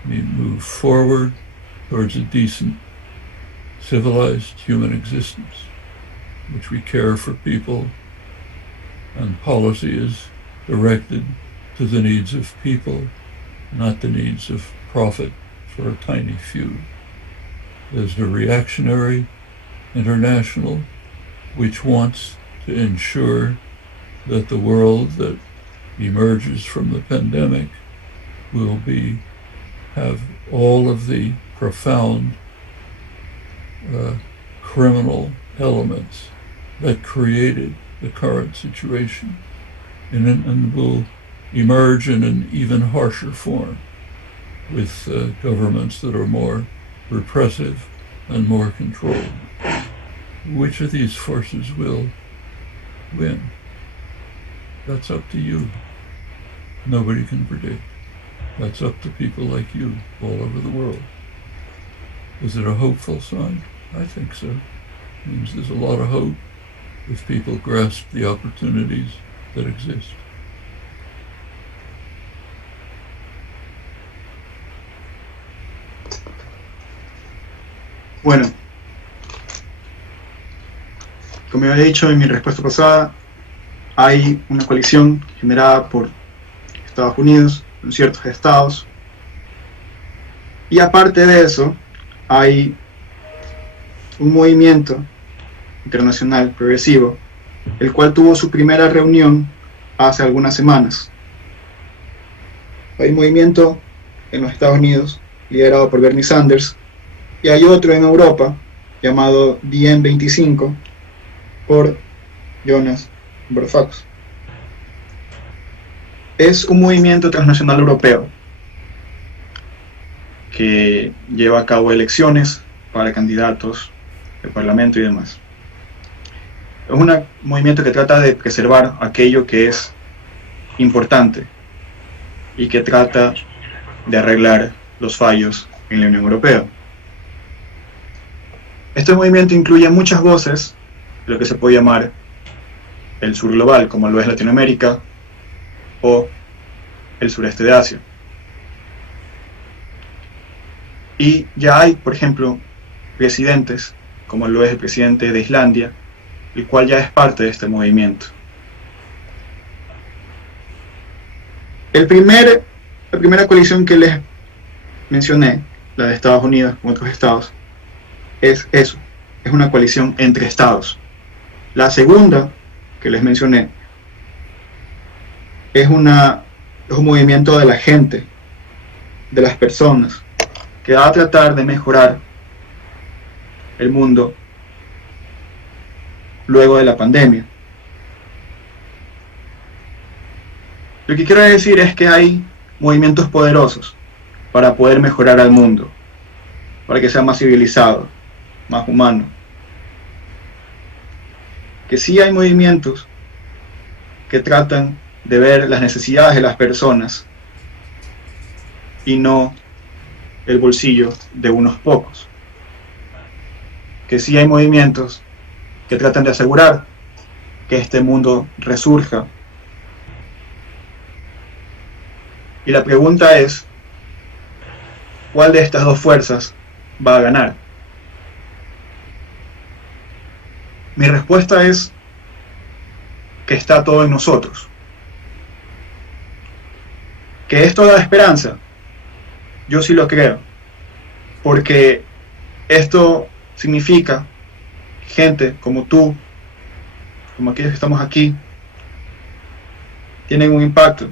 move forward towards a decent, civilized human existence, which we care for people, and policy is directed to the needs of people, not the needs of profit for a tiny few. There's the reactionary international, which wants to ensure that the world that emerges from the pandemic will have all of the profound criminal elements that created the current situation, and will emerge in an even harsher form with governments that are more repressive and more controlled. Which of these forces will win? That's up to you. Nobody can predict. That's up to people like you all over the world. Is it a hopeful sign? I think so. It means there's a lot of hope if people grasp the opportunities that exist. Bueno, como había dicho en mi respuesta pasada, hay una coalición generada por Estados Unidos, en ciertos estados, y aparte de eso, hay un movimiento internacional progresivo, el cual tuvo su primera reunión hace algunas semanas. Hay un movimiento en los Estados Unidos, liderado por Bernie Sanders, y hay otro en Europa, llamado DiEM25, por Jonas Varoufakis. Es un movimiento transnacional europeo que lleva a cabo elecciones para candidatos del Parlamento y demás. Es un movimiento que trata de preservar aquello que es importante y que trata de arreglar los fallos en la Unión Europea. Este movimiento incluye muchas voces de lo que se puede llamar el sur global, como lo es Latinoamérica o el sureste de Asia. Y ya hay, por ejemplo, presidentes, como lo es el presidente de Islandia, el cual ya es parte de este movimiento. La primera coalición que les mencioné, la de Estados Unidos con otros estados, es eso, es una coalición entre estados. La segunda que les mencioné es un movimiento de la gente, de las personas, que va a tratar de mejorar el mundo luego de la pandemia. Lo que quiero decir es que hay movimientos poderosos para poder mejorar al mundo, para que sea más civilizado, más humano. Que sí hay movimientos que tratan de ver las necesidades de las personas y no el bolsillo de unos pocos. Que sí hay movimientos que tratan de asegurar que este mundo resurja. Y la pregunta es, ¿cuál de estas dos fuerzas va a ganar? Mi respuesta es que está todo en nosotros. Que esto da esperanza, yo sí lo creo, porque esto significa que gente como tú, como aquellos que estamos aquí, tienen un impacto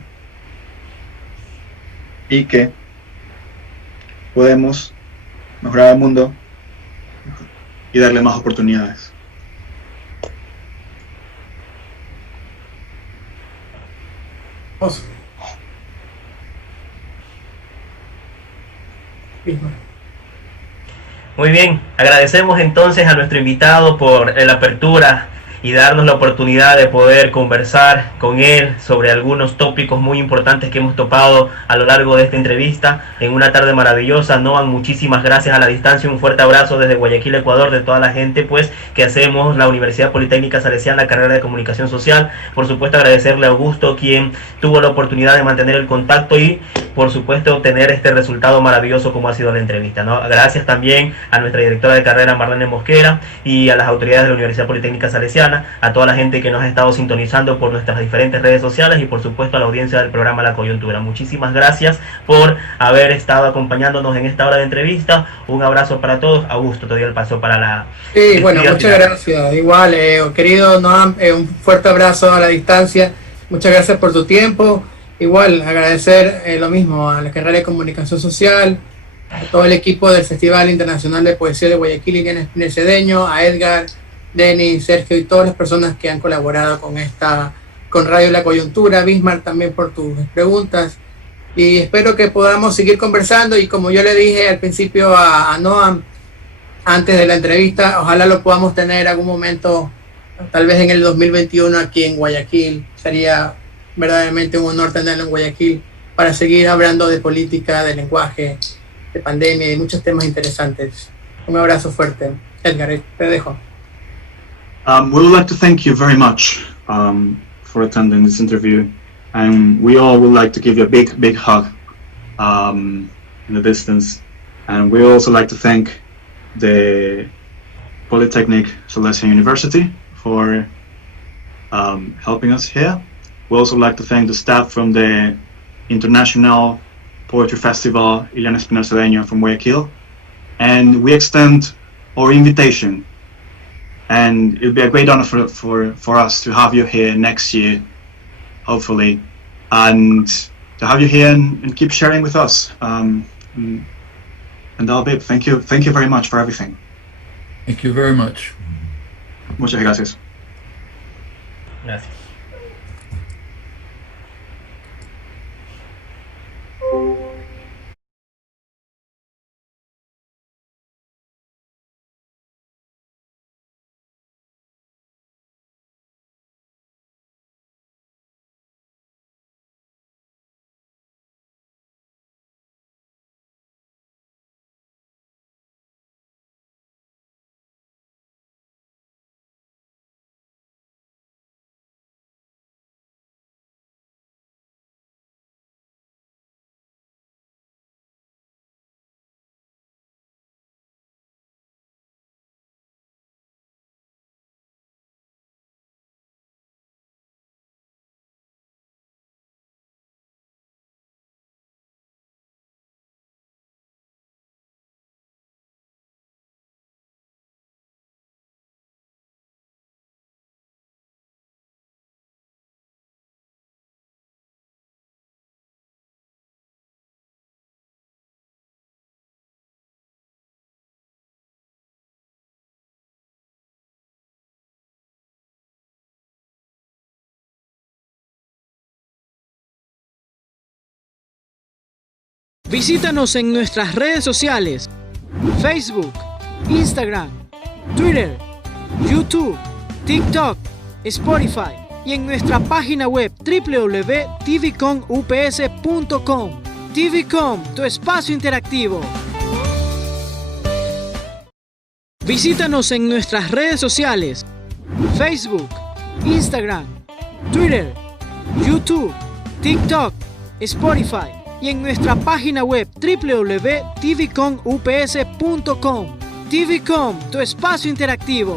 y que podemos mejorar el mundo y darle más oportunidades. Muy bien, agradecemos entonces a nuestro invitado por la apertura y darnos la oportunidad de poder conversar con él sobre algunos tópicos muy importantes que hemos topado a lo largo de esta entrevista en una tarde maravillosa. Noam, muchísimas gracias a la distancia, un fuerte abrazo desde Guayaquil, Ecuador, de toda la gente pues que hacemos la Universidad Politécnica Salesiana, Carrera de Comunicación Social. Por supuesto agradecerle a Augusto, quien tuvo la oportunidad de mantener el contacto y por supuesto obtener este resultado maravilloso como ha sido la entrevista, ¿no? Gracias también a nuestra directora de carrera Marlene Mosquera y a las autoridades de la Universidad Politécnica Salesiana, a toda la gente que nos ha estado sintonizando por nuestras diferentes redes sociales y por supuesto a la audiencia del programa La Coyuntura. Muchísimas gracias por haber estado acompañándonos en esta hora de entrevista. Un abrazo para todos. Augusto, te doy el paso para la... Sí, bueno, muchas gracias. Igual, querido Noam, un fuerte abrazo a la distancia. Muchas gracias por tu tiempo. Igual, agradecer lo mismo a la Carrera de Comunicación Social, a todo el equipo del Festival Internacional de Poesía de Guayaquil, Iliana, Espinel, Cedeño, a Edgar, Denis, Sergio y todas las personas que han colaborado con Radio La Coyuntura, Bismarck también por tus preguntas, y espero que podamos seguir conversando y como yo le dije al principio a Noam antes de la entrevista, ojalá lo podamos tener en algún momento, tal vez en el 2021 aquí en Guayaquil. Sería verdaderamente un honor tenerlo en Guayaquil para seguir hablando de política, de lenguaje, de pandemia y de muchos temas interesantes. Un abrazo fuerte. Edgar, te dejo. We would like to thank you very much for attending this interview, and we all would like to give you a big hug in the distance. And we also like to thank the Polytechnic Salesian University for helping us here. We also like to thank the staff from the International Poetry Festival, Iliana, Espinel, Cedeño from Guayaquil, and we extend our invitation. And it'll be a great honor for us to have you here next year, hopefully, and to have you here and keep sharing with us. And that'll be it. Thank you very much for everything. Thank you very much. Muchas gracias. Gracias. Visítanos en nuestras redes sociales: Facebook, Instagram, Twitter, YouTube, TikTok, Spotify y en nuestra página web www.tvcomups.com. TVCOM, tu espacio interactivo. Visítanos en nuestras redes sociales: Facebook, Instagram, Twitter, YouTube, TikTok, Spotify y en nuestra página web www.tvcomups.com. TVCOM, tu espacio interactivo.